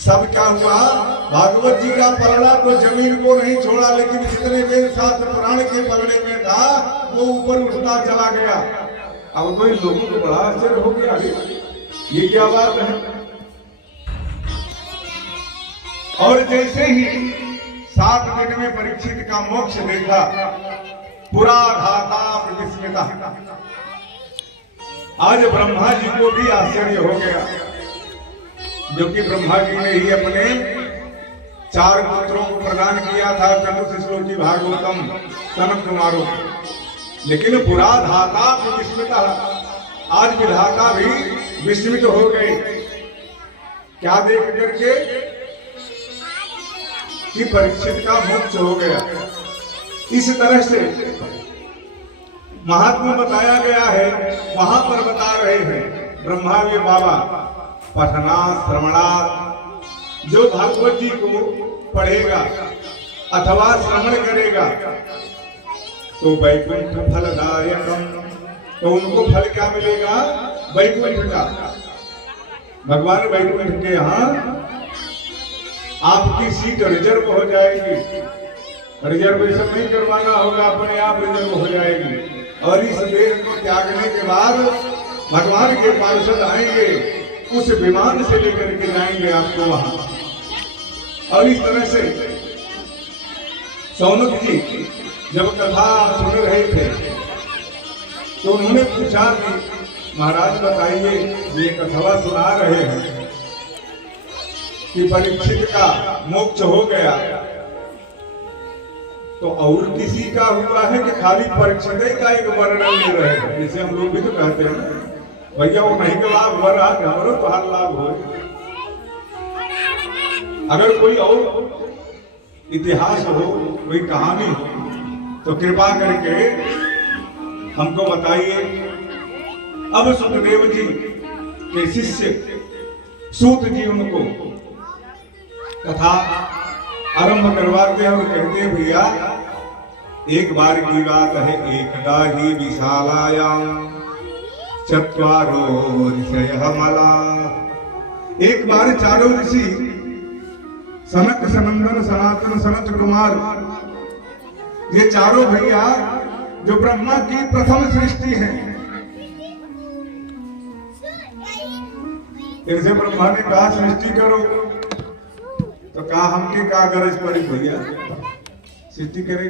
सब क्या हुआ, भागवत जी का पलड़ा तो जमीन को नहीं छोड़ा, लेकिन जितने वेद शास्त्र पुराण के पलड़े में था वो ऊपर उठता चला गया। अब तो इन लोगों को बड़ा आश्चर्य हो गया, ये क्या बात है। और जैसे ही 7 दिन में परीक्षित का मोक्ष देखा, पुरा धाता विस्मिता। आज ब्रह्मा जी को भी आश्चर्य हो गया, जो कि ब्रह्मा जी ने ही अपने 4 पुत्रों को प्रदान किया था, चतुश्लोकी भागवतम सनत कुमारों। लेकिन पुरा धाता विस्मिता, आज विधाता भी विस्मित हो गए। क्या देख करके कि परीक्षित का मोक्ष हो गया। इस तरह से महात्मा बताया गया है, वहां पर बता रहे हैं ब्रह्मावी बाबा, पठना श्रवणा, जो भागवत जी को पढ़ेगा अथवा श्रवण करेगा तो वैकुंठ फलदायकम, तो उनको फल क्या मिलेगा, वैकुंठ का। भगवान वैकुंठ के यहाँ आपकी सीट रिजर्व हो जाएगी, रिजर्वेशन नहीं करवाना होगा, अपने आप रिजर्व हो जाएगी। और इस देह को त्यागने के बाद भगवान के पार्षद आएंगे, उस विमान से लेकर के जाएंगे आपको वहां। और इस तरह से सौनक जी जब कथा सुन रहे थे तो उन्होंने पूछा कि महाराज बताइए, ये कथा सुना रहे हैं कि परीक्षित का मोक्ष हो गया, तो और किसी का हुआ है कि खाली परीक्षित का एक वर्णन ले रहे हैं। जैसे हम लोग भी तो कहते हैं भैया वो नहीं का लाभ हो रहा, हमारो तो हर लाभ हो। अगर कोई और इतिहास हो, कोई कहानी हो, तो कृपा करके हमको बताइए। अब सुखदेव जी के शिष्य सूत जी उनको कथा आरंभ करवाते हैं और कहते हैं भैया एक बार की बात है, एकदा ही विशालायाम चत्वारो ऋषयः मला। एक बार 4 ऋषि सनक सनंदन सनातन सनत कुमार, ये 4 भैया जो ब्रह्मा की प्रथम सृष्टि है, इनसे ब्रह्मा ने कहा सृष्टि करो, तो कहा हमके का गरज पड़ी भैया सृष्टि करे।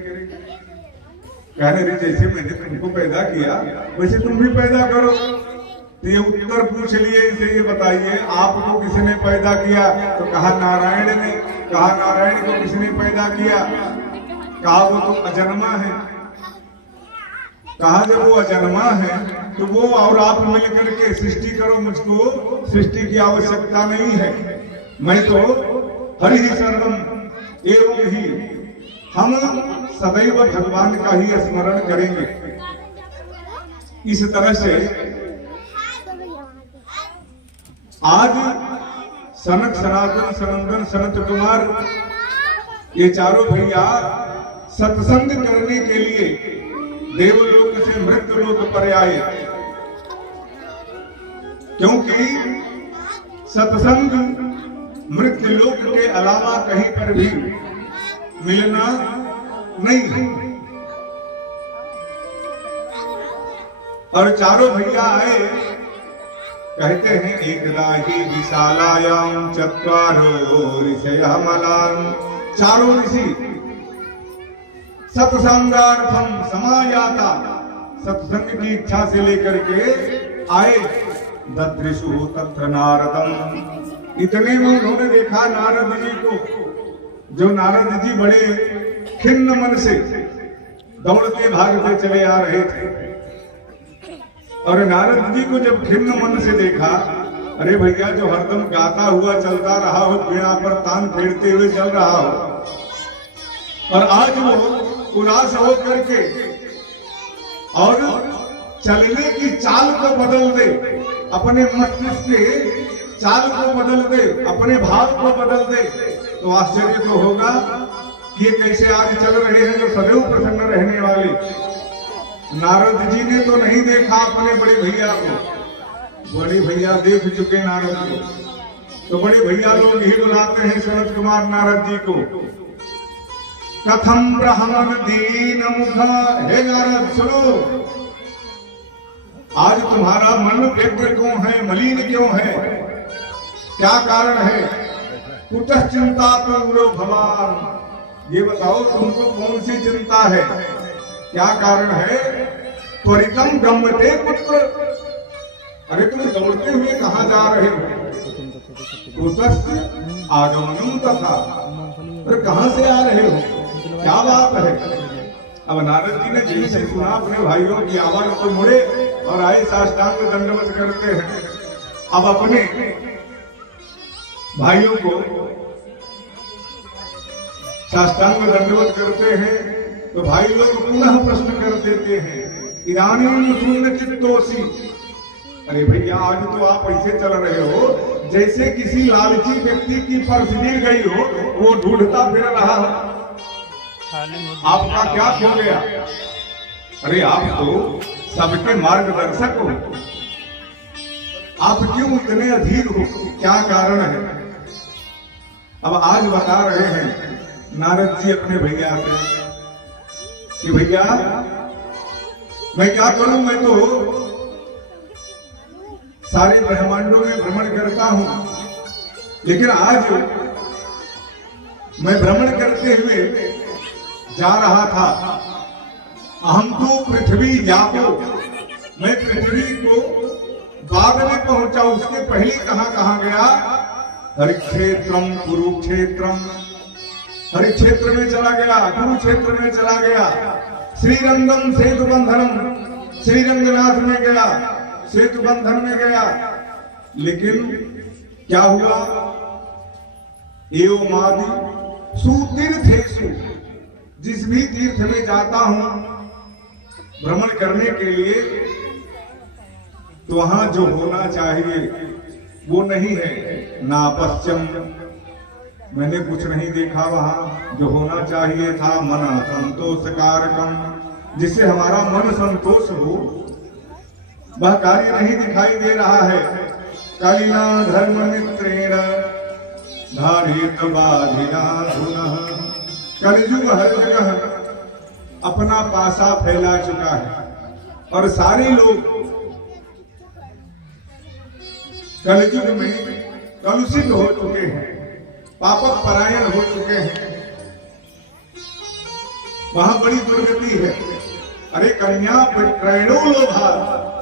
कहने रहे जैसे मैंने तुमको पैदा किया वैसे तुम भी पैदा करो। तो ये उत्तर पूछ लिए इनसे, ये बताइए आपको किसने पैदा किया, तो कहा नारायण ने। कहा नारायण को किसने पैदा किया, कहा वो तो अजन्मा है। कहा जब वो अजन्मा है तो वो और आप मिलकर के सृष्टि करो, मुझको सृष्टि की आवश्यकता नहीं है, मैं तो हरि ही सर्वम एवं ही, हम सदैव भगवान का ही स्मरण करेंगे। इस तरह से आज सनक सनातन सनंदन सनत कुमार ये 4 भैया सत्संग करने के लिए देवलोक से मृत्युलोक पर आए, क्योंकि सत्संग मृत्युलोक के अलावा कहीं पर भी मिलना नहीं है। और 4 भैया आए, कहते हैं एकदा ही विशालायाम चत्वारो ऋषयः मलान्। 4 ऋषि सत्संगार्थम समायाता, सत्संग की इच्छा से लेकर के आए। ददृशु तत्र नारदम, इतने में उन्होंने देखा नारद जी को, जो नारद जी बड़े खिन्न मन से दौड़ते भागते चले आ रहे थे। और नारद जी को जब खिन्न मन से देखा, अरे भैया जो हरदम गाता हुआ चलता रहा हो, वीणा पर तान फेरते हुए चल रहा हो, और आज वो उदास हो करके और चलने की चाल को बदल दे, अपने मस्तिष्क के चाल को बदल दे, अपने भाव को बदल दे, तो आश्चर्य तो होगा कि ये कैसे आज चल रहे हैं जो सदैव प्रसन्न रहने वाले। नारद जी ने तो नहीं देखा अपने बड़े भैया को, बड़े भैया देख चुके नारद को, तो बड़े भैया लोग ही बुलाते हैं शरद कुमार नारद जी को। कथम ब्रह्मण दीन मुख, हे नारद सुनो, आज तुम्हारा मन व्यग्र क्यों है, मलिन क्यों है, क्या कारण है? कुतः चिंता पूरो भगवान, ये बताओ तुमको कौन सी चिंता है, क्या कारण है? त्वरितम गम्यते पुत्र, अरे तुम दौड़ते हुए कहाँ जा रहे हो? कुतः आगमनम तथा, अरे कहाँ से आ रहे हो, क्या बात है? अब नारद जी ने जैसे सुना अपने भाइयों की आवाज को मुड़े और आए साष्टांग दंडवत करते हैं। अब अपने भाइयों को साष्टांग दंडवत करते हैं तो भाई लोग पुनः प्रश्न कर देते हैं, इदानीं शून्य चित्तोसी, अरे भैया आज तो आप ऐसे चल रहे हो जैसे किसी लालची व्यक्ति की पर्स गिर गई हो, वो ढूंढता फिर रहा हो, आपका क्या खो गया? अरे आप तो सबके मार्गदर्शक हो, आप क्यों इतने अधीर हो, क्या कारण है? अब आज बता रहे हैं नारद जी अपने भैया से कि भैया मैं क्या करूं, मैं तो सारे ब्रह्मांडों में भ्रमण करता हूं, लेकिन आज मैं भ्रमण करते हुए जा रहा था, अहम तो पृथ्वी जाको, मैं पृथ्वी को बाद में पहुंचा, उसके पहले कहां गया? हरिक्षेत्रम कुरुक्षेत्रम, हरिक्षेत्र में चला गया, कुरुक्षेत्र में चला गया, श्रीरंगम सेतु बंधनम, श्रीरंगनाथ में गया, सेतु बंधन में गया, लेकिन क्या हुआ? एवं आदि सुतीर्थेषु, जिस भी तीर्थ में जाता हूं भ्रमण करने के लिए, तो वहां जो होना चाहिए वो नहीं है। ना पश्चिम, मैंने कुछ नहीं देखा वहां जो होना चाहिए था। मन संतोष कारकम, जिससे हमारा मन संतोष हो, वह कार्य नहीं दिखाई दे रहा है। कलिना धर्म मित्रेण धारित बाधिना धुनः, कलिजुग हर जगह अपना पासा फैला चुका है और सारे लोग कलिजुग में कलुषित हो चुके हैं, पापक परायण हो चुके हैं, वहां बड़ी दुर्गति है। अरे कन्या क्रयणो लोभा,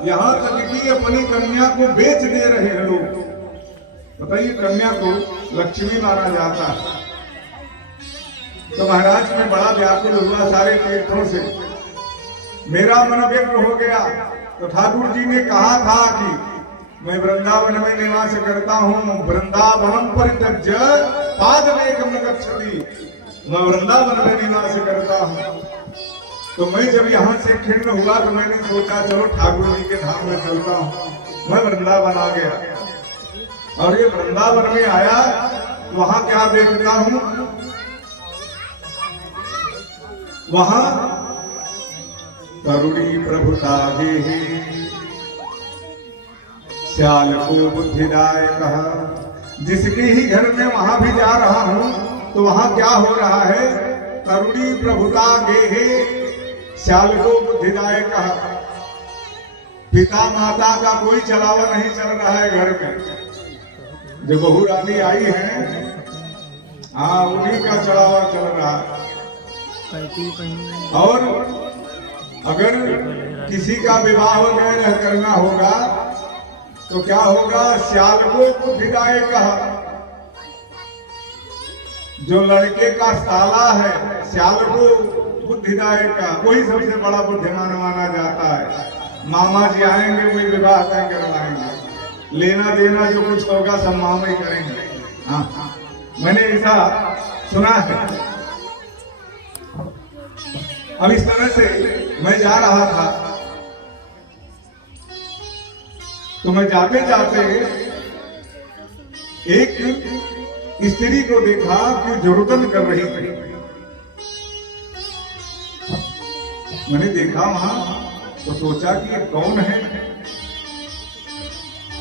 यहां तक कि अपनी कन्या को बेच दे रहे हैं लोग। बताइए, कन्या को लक्ष्मी माना जाता है। तो महाराज में बड़ा व्याकुल हुआ सारे तीर्थों से, मेरा मन व्यग्र हो गया। तो ठाकुर जी ने कहा था कि मैं वृंदावन में निवास करता हूँ, वृंदावनम परित्यज्य पादमेकं न गच्छति, मैं वृंदावन में निवास करता हूँ। तो मैं जब यहाँ से खिन्न हुआ तो मैंने सोचा चलो ठाकुर जी के धाम में चलता हूँ। मैं वृंदावन आ गया और ये वृंदावन में आया, वहां क्या देखता हूँ? वहां करुणी प्रभुता गे श्याल को बुद्धिदाय कहा, जिसके ही घर में वहां भी जा रहा हूं तो वहां क्या हो रहा है? करुणी प्रभुता गे श्याल को बुद्धिदाय कहा। पिता माता का कोई चलावा नहीं चल रहा है घर में। जो बहू रानी आई है, हाँ उन्हीं का चलावा चल रहा है। और अगर किसी का विवाह वगैरह करना होगा तो क्या होगा? श्याल को बुद्धिदाय कहा। जो लड़के का साला है, श्याल को बुद्धिदाय का, वही सबसे बड़ा बुद्धिमान माना जाता है। मामा जी आएंगे, वही विवाह तय करवाएंगे, लेना देना जो कुछ होगा सब मामा ही करेंगे। हाँ, मैंने ऐसा सुना है। अब इस तरह से मैं जा रहा था, तो मैं जाते जाते एक स्त्री को देखा कि जो रुदन कर रही थी। मैंने देखा वहां तो सोचा कि ये कौन है।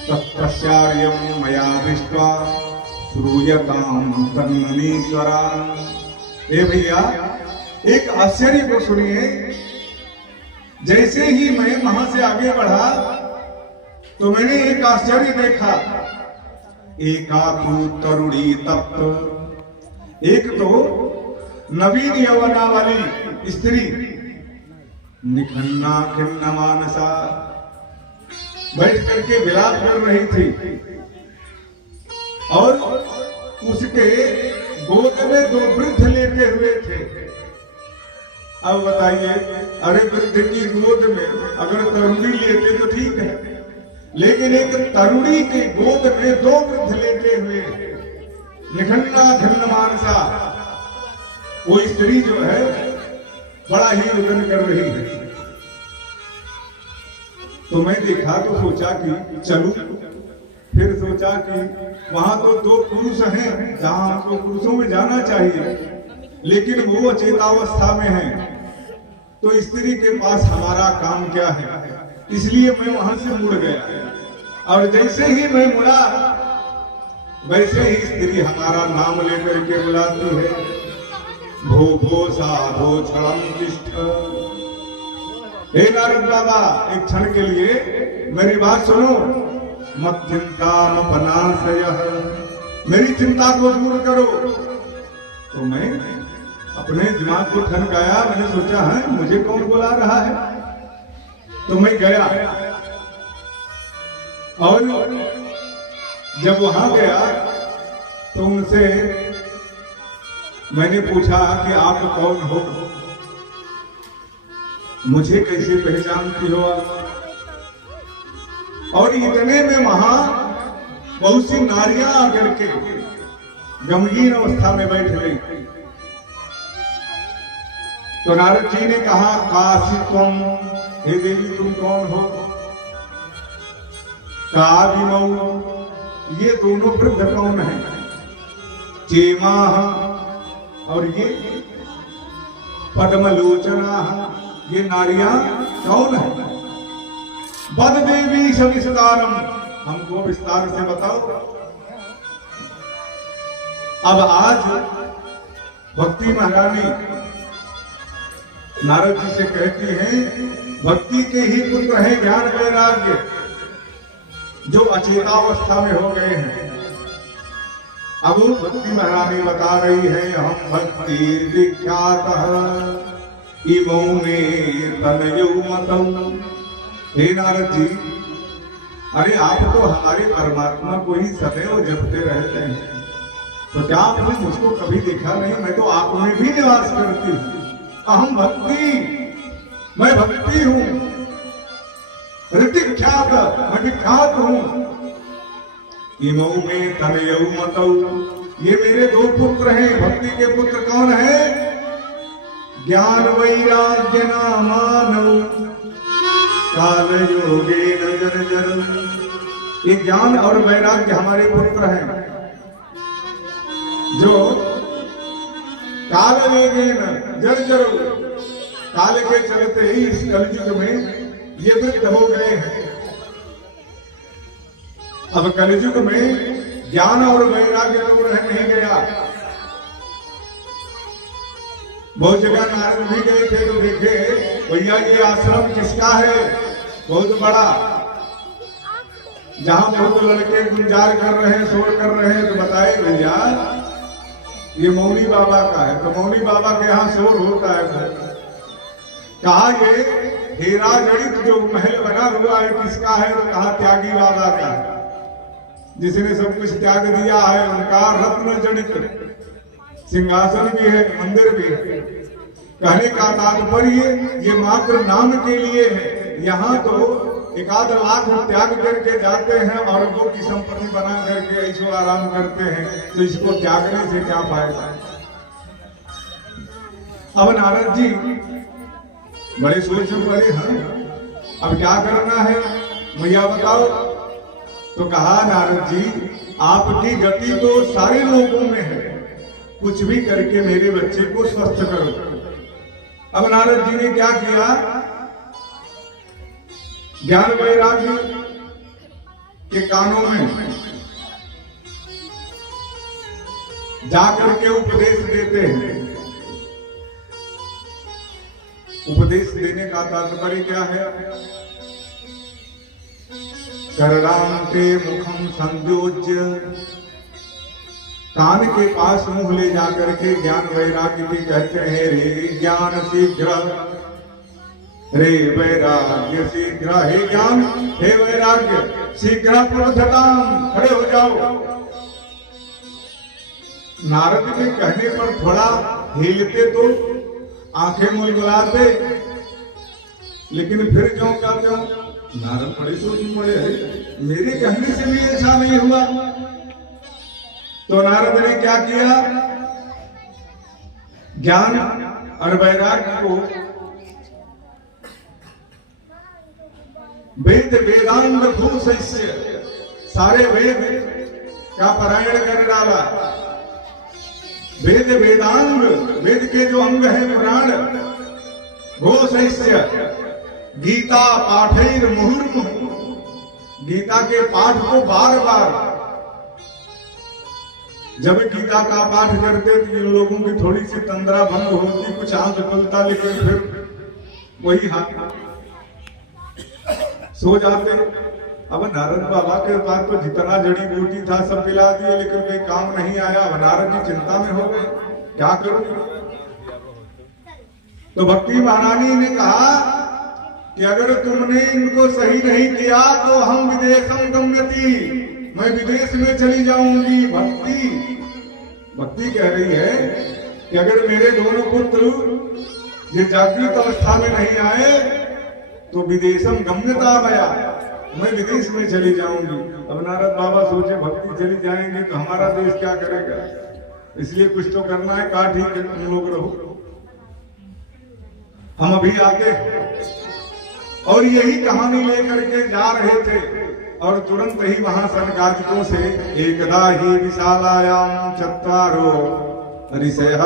तत्पश्चार्यं मया दृष्ट्वा श्रूयतां तन्मनीश्वरा। ए भैया, एक आश्चर्य को सुनिए। जैसे ही मैं वहां से आगे बढ़ा तो मैंने एक आश्चर्य देखा। एका तू तरुणी तप्त, एक तो नवीन यौवना वाली स्त्री, निखन्ना खिन्न मानसा, बैठ करके विलाप कर रही थी और उसके गोद में दो वृद्ध लेटे हुए थे। अब बताइए, अरे वृद्ध की गोद में अगर तरुणी लेटे तो ठीक है, लेकिन एक तरुणी की गोद में दो वृद्ध लेटे हुए, निखन्ना खिन्न मानसा, वो स्त्री जो है बड़ा ही रुदन कर रही है। तो मैं देखा तो सोचा कि चलूं, फिर सोचा कि वहां तो दो पुरुष हैं जहां हमको पुरुषों में जाना चाहिए, लेकिन वो अचेतावस्था में है, तो स्त्री के पास हमारा काम क्या है। इसलिए मैं वहां से मुड़ गया और जैसे ही मैं मुड़ा वैसे ही स्त्री हमारा नाम लेकर के बुलाती है, भो भो साधो क्षणम तिष्ठ। हे नारद बाबा, एक क्षण के लिए मेरी बात सुनो। मत चिंता मपनाशयः, मेरी चिंता को दूर करो। तो मैं अपने दिमाग को ठनकाया, मैंने सोचा है मुझे कौन बुला रहा है, तो मैं गया और जब वहां गया तो उनसे मैंने पूछा कि आप कौन हो, मुझे कैसे पहचानती हो आप। और इतने में वहां बहुत सी नारियां आकर के गमगीन अवस्था में बैठ गई। तो नारद जी ने कहा, काशी तुम, हे देवी तुम कौन हो। काविमौ, ये दोनों वृद्ध कौन है। चेमा, और ये पद्मलोचना, ये नारियां कौन है। बद देवी सविस्तारम, हमको विस्तार से बताओ। अब आज भक्ति महारानी नारद जी से कहती हैं, भक्ति के ही पुत्र हैं ज्ञान वैराग्य, जो अचेतावस्था में हो गए हैं। अब भक्ति महारानी बता रही है, हम भक्ति विख्यात इमो में तनयौ मतौ। हे नारद जी, अरे आप तो हमारे परमात्मा को ही सदैव जपते रहते हैं, तो क्या आपने मुझको कभी देखा नहीं। मैं तो आप में भी निवास करती हूँ। अहम भक्ति, मैं भक्ति हूँ, ऋतिख्यात, मैं विख्यात हूँ। इमौ में तनयौ मतौ, ये मेरे दो पुत्र हैं। भक्ति के पुत्र कौन है। ज्ञान वैराग्य नामानौ काल योगे नजर जर, ये ज्ञान और वैराग्य हमारे पुत्र हैं, जो काल वेगेन जर जर, काल के चलते ही इस कलयुग में ये वृद्ध हो गए हैं। अब कलयुग में ज्ञान और वैराग्य तो रह नहीं गया। बहुत जगह नारद भी गए थे तो देखे, भैया ये आश्रम किसका है, बहुत बड़ा, जहां बहुत लड़के गुंजार कर रहे हैं, शोर कर रहे हैं, तो बताए भैया ये मौनी बाबा का है। तो मौनी बाबा के यहाँ शोर होता है। कहा ये हीरा जड़ित जो महल बना हुआ है किसका है, तो कहा त्यागी बाबा का है, जिसने सब कुछ त्याग दिया है, उनका रत्न जड़ित सिंहासन भी है, मंदिर भी है। कहने का तात्पर्य ये मात्र नाम के लिए है। यहाँ तो एकाध लाख त्याग करके जाते हैं और वो की संपत्ति बना करके ऐशो आराम करते हैं, तो इसको त्यागने से क्या फायदा है। अब नारद जी बड़े सोच में पड़े, हाँ अब क्या करना है भैया बताओ। तो कहा नारद जी, आपकी गति तो सारे लोगों में है, कुछ भी करके मेरे बच्चे को स्वस्थ करो। अब नारद जी ने क्या किया, ज्ञान वैराग्य के कानों में जाकर के उपदेश देते हैं। उपदेश देने का तात्पर्य क्या है? करणांते मुखम संयोज्य, कान के पास मुंह ले जाकर के ज्ञान वैराग्य की कहते हैं, रे ज्ञान शीघ्र, रे वैराग्य शीघ्र, हे ज्ञान हे वैराग्य शीघ्र पुरुषताम, खड़े हो जाओ। नारद के कहने पर थोड़ा हिलते तो, आंखें मुलगुलाते, लेकिन फिर क्यों का क्यों? नारद बड़े सोच में पड़े हैं, मेरे कहने से भी ऐसा नहीं हुआ। तो नारद ने क्या किया? ज्ञान और वैराग्य को वेद वेदांग भूषिष्य, सारे वेद का पारायण कर डाला। वेद वेदांग, वेद के जो अंग है पुराण, घोषिष्य, गीता पाठैर मुहुर्मुहुः, गीता के पाठ को बार बार, जब गीता का पाठ करते तो इन लोगों की थोड़ी सी तंद्रा भंग होती, कुछ आंख खुलता, लेकिन फिर वही हाथ सो जाते। अब नारद बाबा के पास तो जितना जड़ी बूटी था सब पिला दिए, लेकिन कोई काम नहीं आया। अब नारद जी चिंता में हो गए, क्या करूं? तो भक्ति महारानी ने कहा कि अगर तुमने इनको सही नहीं किया तो हम विदेशम गम्यति, मैं विदेश में चली जाऊंगी। भक्ति कह रही है कि अगर मेरे दोनों पुत्र ये जागृत अवस्था में नहीं आए तो विदेशम गम्यता भया, मैं विदेश में चली जाऊंगी। अब नारद बाबा सोचे भक्ति चली जाएंगे तो हमारा देश क्या करेगा, इसलिए कुछ तो करना है। कहा ठीक है, तुम लोग रहो, हम अभी आते। और यही कहानी लेकर के जा रहे थे और तुरंत ही वहां सनकादिकों से एकदा ही विशालायाम चत्वारो ऋषयः,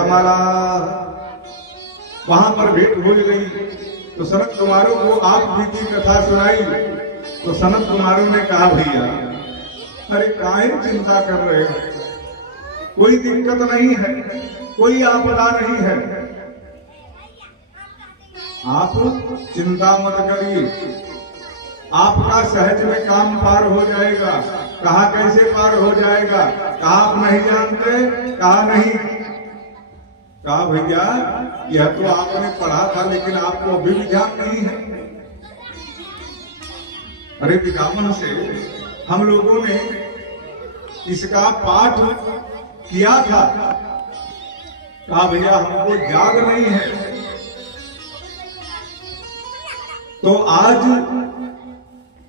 वहां पर भेंट हो गई। तो सनत कुमारों को आप बीती कथा सुनाई। तो सनत कुमारों ने कहा, भैया अरे काहे चिंता कर रहे हो, कोई दिक्कत नहीं है, कोई आपदा नहीं है, आप चिंता मत करिए, आपका सहज में काम पार हो जाएगा। कहा कैसे पार हो जाएगा? कहा आप नहीं जानते? कहा नहीं। कहा भैया यह तो आपने पढ़ा था, लेकिन आपको अभी भी ध्यान नहीं है। अरे पितामह से हम लोगों ने इसका पाठ किया था। कहा भैया हमको याद नहीं है। तो आज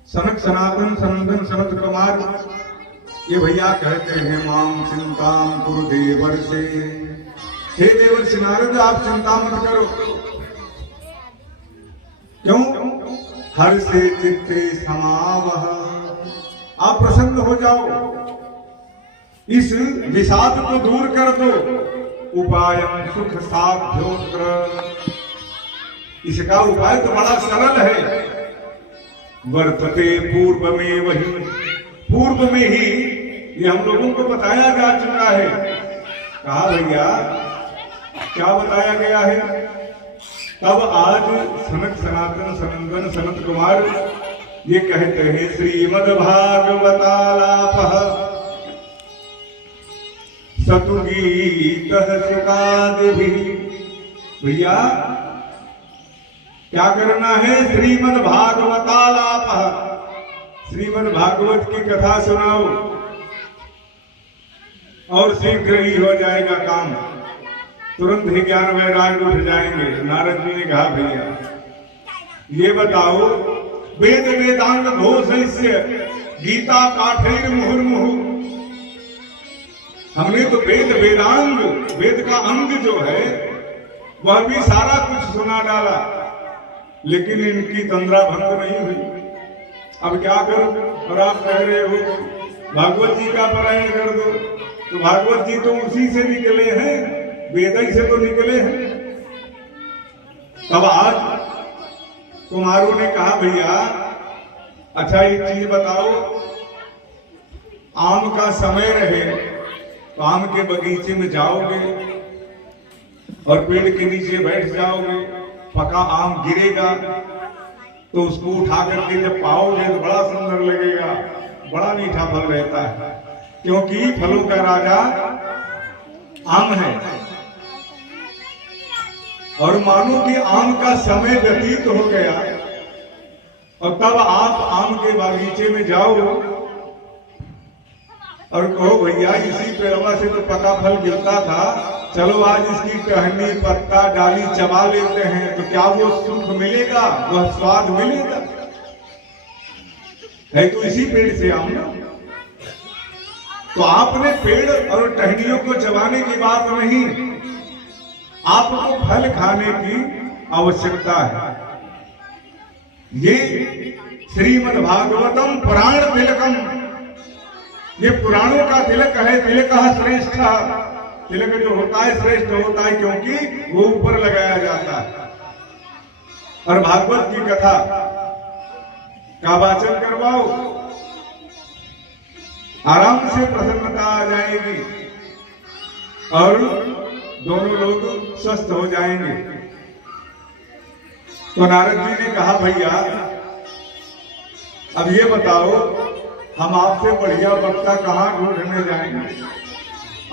सनक सनातन सनंदन सनत कुमार ये भैया कहते हैं, माम चिंताम कुरु देवर से, हे देवर्षि नारद आप चिंता मत करो। क्यों? हर से चित्ते समावह, आप प्रसन्न हो जाओ, इस विषाद को दूर कर दो। उपायम सुख साध्योत्र, इसका उपाय तो बड़ा सरल है। वर्तते पूर्व में, वही पूर्व में ही ये हम लोगों को बताया जा चुका है। कहा भैया क्या बताया गया है? तब आज सनक सनातन सनंदन सनत कुमार ये कहते हैं, श्रीमद् भागवतालापः सतुगीतः सुकादिभिः। भैया क्या करना है? श्रीमद् भागवतालापः, श्रीमद् भागवत की कथा सुनाओ और शीघ्र ही हो जाएगा काम, तुरंत ही ज्ञान वैराग्य उठ जाएंगे। नारद जी ने कहा भैया ये बताओ, वेद वेदांग घोषिष्य गीता पाठैर मुहुर्मुहुः, हमने तो वेद वेदांग, वेद का अंग जो है वह भी सारा कुछ सुना डाला, लेकिन इनकी तंद्रा भंग नहीं हुई। अब क्या करो? और आप कह रहे हो भागवत जी का पारायण कर दो, तो भागवत जी तो उसी से निकले हैं, वेद ही से तो निकले हैं। तब आज कुमारों ने कहा भैया अच्छा एक चीज बताओ, आम का समय रहे तो आम के बगीचे में जाओगे और पेड़ के नीचे बैठ जाओगे, पका आम गिरेगा तो उसको उठा करके जब पाओगे तो बड़ा सुंदर लगेगा, बड़ा मीठा फल रहता है, क्योंकि फलों का राजा आम है। और मानो कि आम का समय व्यतीत हो गया और तब आप आम के बागीचे में जाओ और कहो भैया इसी पेड़वा से तो पका फल गिरता था, चलो आज इसकी टहनी पत्ता डाली चबा लेते हैं, तो क्या वो सुख मिलेगा, वह स्वाद मिलेगा? है तो इसी पेड़ से आम ना। तो आपने पेड़ और टहनियों को चबाने की बात नहीं, आपको फल खाने की आवश्यकता है। ये श्रीमद् भागवतम पुराण तिलकम, ये पुराणों का तिलक है। तिलक श्रेष्ठ, तिलक जो होता है श्रेष्ठ होता है क्योंकि वो ऊपर लगाया जाता है। और भागवत की कथा का वाचन करवाओ, आराम से प्रसन्नता आ जाएगी और दोनों लोग स्वस्थ हो जाएंगे। तो नारद जी ने कहा भैया अब ये बताओ हम आपसे बढ़िया वक्ता कहाँ ढूंढने जाएंगे,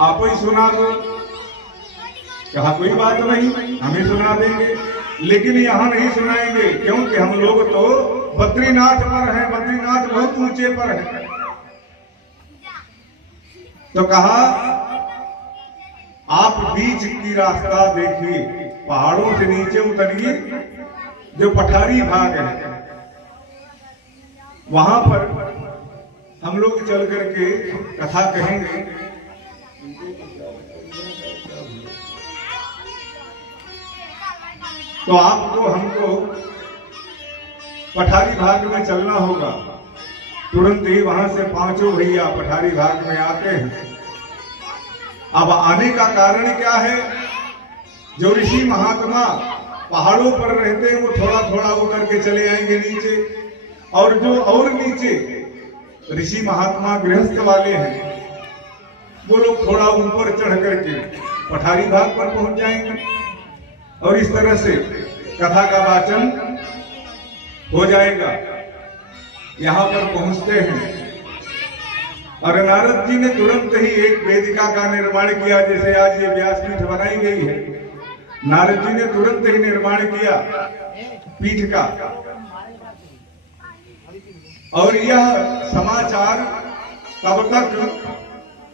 आप ही सुना दो। कहा कोई बात नहीं, हमें सुना देंगे, लेकिन यहाँ नहीं सुनाएंगे क्योंकि हम लोग तो बद्रीनाथ पर हैं, बद्रीनाथ बहुत ऊंचे पर है। तो कहा आप बीच की रास्ता देखिए, पहाड़ों से नीचे उतरिए, जो पठारी भाग है वहां पर हम लोग चल करके कथा कहेंगे। तो आपको हमको पठारी भाग में चलना होगा। तुरंत ही वहां से पांचों भैया पठारी भाग में आते हैं। अब आने का कारण क्या है? जो ऋषि महात्मा पहाड़ों पर रहते हैं वो थोड़ा थोड़ा उतर के चले आएंगे नीचे, और जो और नीचे ऋषि महात्मा गृहस्थ वाले हैं वो लोग थोड़ा ऊपर चढ़ करके पठारी भाग पर पहुंच जाएंगे। और इस तरह से कथा का वाचन हो जाएगा। यहां पर पहुंचते हैं और नारद जी ने तुरंत ही एक वेदिका का निर्माण किया, जैसे आज ये व्यासपीठ बनाई गई है। नारद जी ने तुरंत ही निर्माण किया पीठ का। और यह समाचार तब तक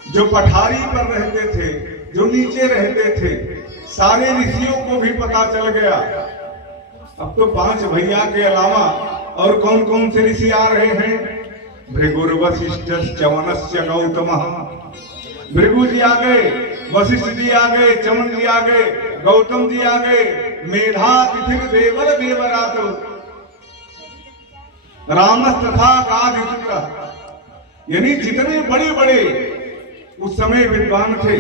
जो पठारी पर रहते थे, जो नीचे रहते थे, सारे ऋषियों को भी पता चल गया। अब तो 5 भैया के अलावा और कौन कौन से ऋषि आ रहे हैं? भृगुर वशिष्ठ चवनस्य गौतम। भृगु जी आ गए, वशिष्ठ जी आ गए, चवन जी आ गए, गौतम जी आ गए, मेधा तिथिर देवर देवरात रामस तथा गाधिपुत्र। यानी जितने बड़े बड़े उस समय विद्वान थे,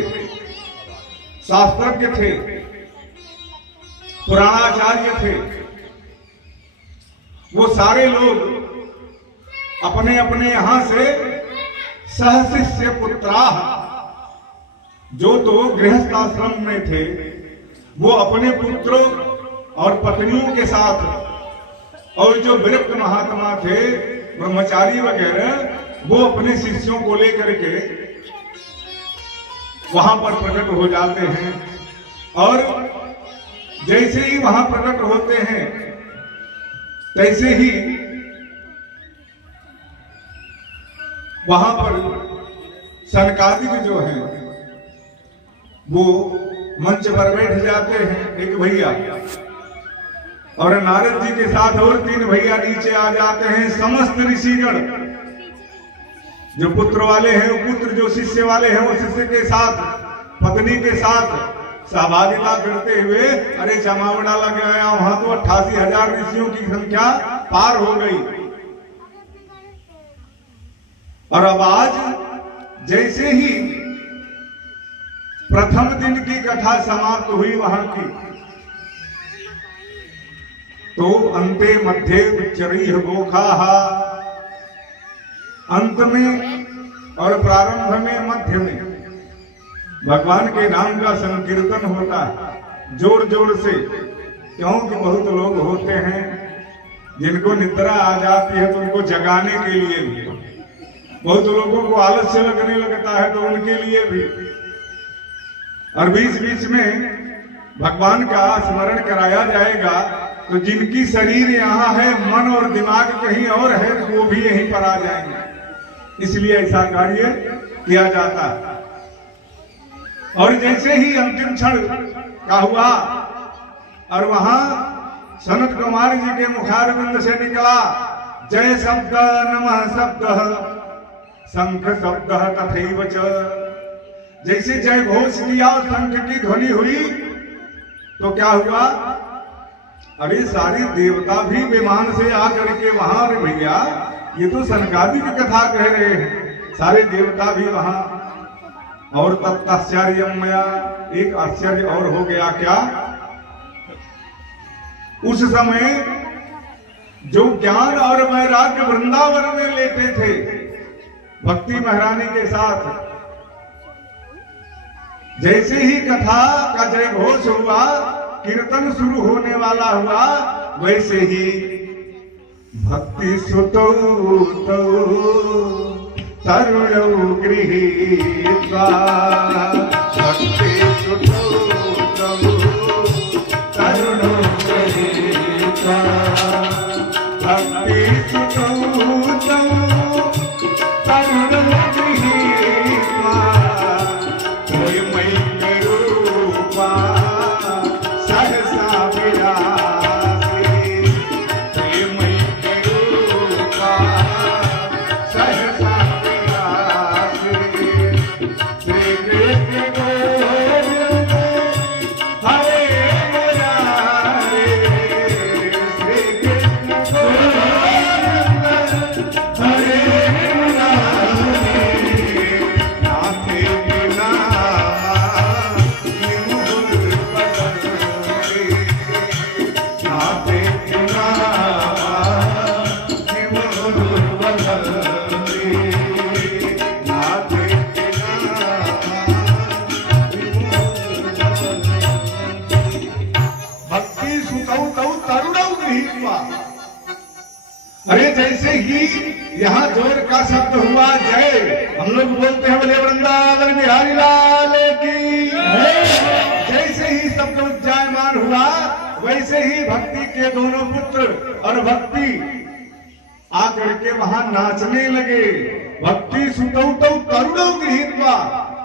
शास्त्रज्ञ थे, पुराणाचार्य थे, वो सारे लोग अपने अपने यहां से सहशिष्य पुत्राः, जो तो गृहस्थ आश्रम में थे, वो अपने पुत्रों और पत्नियों के साथ, और जो विरक्त महात्मा थे, ब्रह्मचारी वगैरह, वो अपने शिष्यों को लेकर के वहां पर प्रकट हो जाते हैं। और जैसे ही वहां प्रकट होते हैं तैसे ही वहां पर सनकादिक जो है वो मंच पर बैठ जाते हैं, एक भैया, और नारद जी के साथ और 3 भैया नीचे आ जाते हैं। समस्त ऋषिगण, जो पुत्र वाले हैं वो पुत्र, जो शिष्य वाले हैं वो शिष्य के साथ, पत्नी के साथ सहभागिता करते हुए, अरे जमावड़ा लग गया वहां तो 88,000 ऋषियों की संख्या पार हो गई। और अब आज जैसे ही प्रथम दिन की कथा समाप्त हुई वहां की, तो अंते मध्य उच्चरीह गोखाः, अंत में और प्रारंभ में, मध्य में भगवान के नाम का संकीर्तन होता है जोर जोर से। क्योंकि बहुत लोग होते हैं जिनको निद्रा आ जाती है तो उनको जगाने के लिए भी, बहुत लोगों को आलस्य लगने लगता है तो उनके लिए भी, और बीच बीच में भगवान का स्मरण कराया जाएगा तो जिनकी शरीर यहाँ है, मन और दिमाग कहीं और है, वो भी यहीं पर आ जाएंगे। इसलिए ऐसा कार्य किया जाता है। और जैसे ही अंतिम क्षण का हुआ और वहां सनत कुमार जी के मुखारविंद से निकला जय शब्द, नमः शब्द, शंख शब्द तथैव च। जैसे जय घोष किया और शंख की ध्वनि हुई तो क्या हुआ, अरे सारे देवता भी विमान से आकर के वहां, अरे भैया ये तो सनकादि की कथा कह रहे हैं, सारे देवता भी वहां। और तत्आश्चर्यमया, एक आश्चर्य और हो गया, क्या, उस समय जो ज्ञान और वैराग्य वृंदावन में लेते थे भक्ति महारानी के साथ, जैसे ही कथा का जय घोष हुआ, कीर्तन शुरू होने वाला हुआ, वैसे ही भक्ति सुतो तरुणौ गृहीत्वा, भक्ति सुतो तरुणौ गृहीत्वा, भक्ति सुतो तरुणौ गृहीत्वा, मैक रूपा सहसा विराजे, मैक रूपा सहसा विराजे, श्री कृष्ण गोविंद हरे मुरारे, श्री कृष्ण गोविंद हरे मुरारे, नाथे बिना निमुल बदले, नाथे बिना निमुल बदले, नाथे बिना भक्ति सुतौ तौ तरुणौ गृहीत्वा। अरे जैसे ही यहाँ जोर का शब्द हुआ जय, हम लोग बोलते हैं बोले वृंदावन बिहारी लाल की। जैसे ही शब्द उच्चायमान हुआ वैसे ही भक्ति के दोनों पुत्र और भक्ति आकर के वहां नाचने लगे। भक्ति सुतौ तौ तरुणौ गृहीत्वा,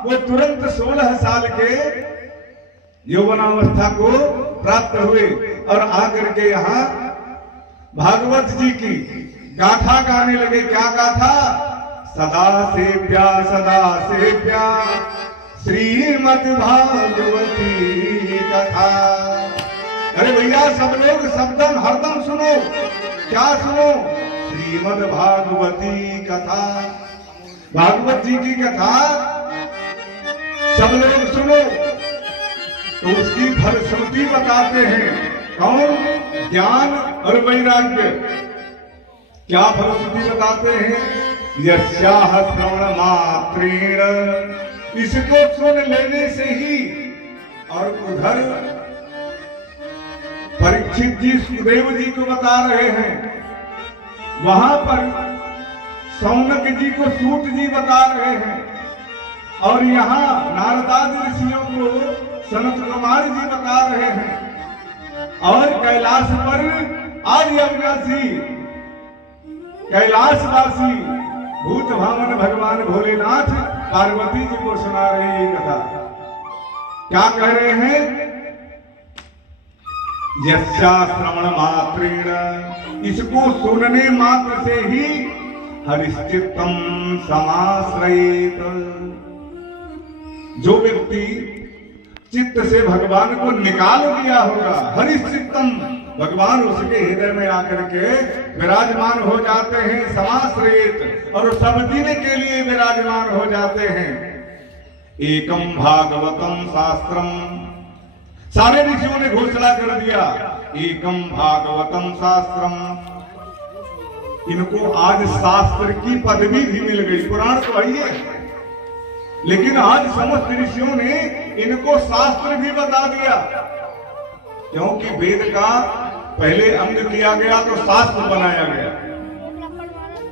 वो तुरंत 16 साल के यौवनावस्था को प्राप्त हुए और आकर के यहाँ भागवत जी की गाथा गाने लगे। क्या गाथा, सदा सेव्या श्रीमद् भागवती कथा। अरे भैया सब लोग शब्दम हरदम सुनो, क्या सुनो, श्रीमद् भागवती कथा, भागवत जी की कथा सब लोग सुनो। तो उसकी फलश्रुति बताते हैं, कौन, ज्ञान और वैराग्य। क्या फलश्रुति बताते हैं, यस्याह श्रवण मात्रेण, इसको सुन लेने से ही। और उधर परीक्षित जी सुखदेव जी को बता रहे हैं, वहां पर सौनक जी को सूत जी बता रहे हैं, और यहाँ नारदादि ऋषियों को सनत कुमार जी बता रहे हैं। और कैलाश पर आदि अविनाशी कैलाशवासी भूत भावन भगवान भोलेनाथ पार्वती जी को सुना रहे हैं ये कथा। क्या कह रहे हैं, यस्या श्रवण मात्रेण, इसको सुनने मात्र से ही हरिश्चित्तम समाश्रयेत, जो व्यक्ति चित्त से भगवान को निकाल दिया होगा, हरिश्चित्तम, भगवान उसके हृदय में आकर के विराजमान हो जाते हैं, समाश्रयेत, और सब दिन के लिए विराजमान हो जाते हैं। एकम भागवतम शास्त्रम, सारे ऋषियों ने घोषणा कर दिया, एकम भागवतम शास्त्रम, इनको आज शास्त्र की पदवी भी मिल गई। पुराण तो है ही है, लेकिन आज समस्त ऋषियों ने इनको शास्त्र भी बता दिया, क्योंकि वेद का पहले अंग किया गया तो शास्त्र बनाया गया।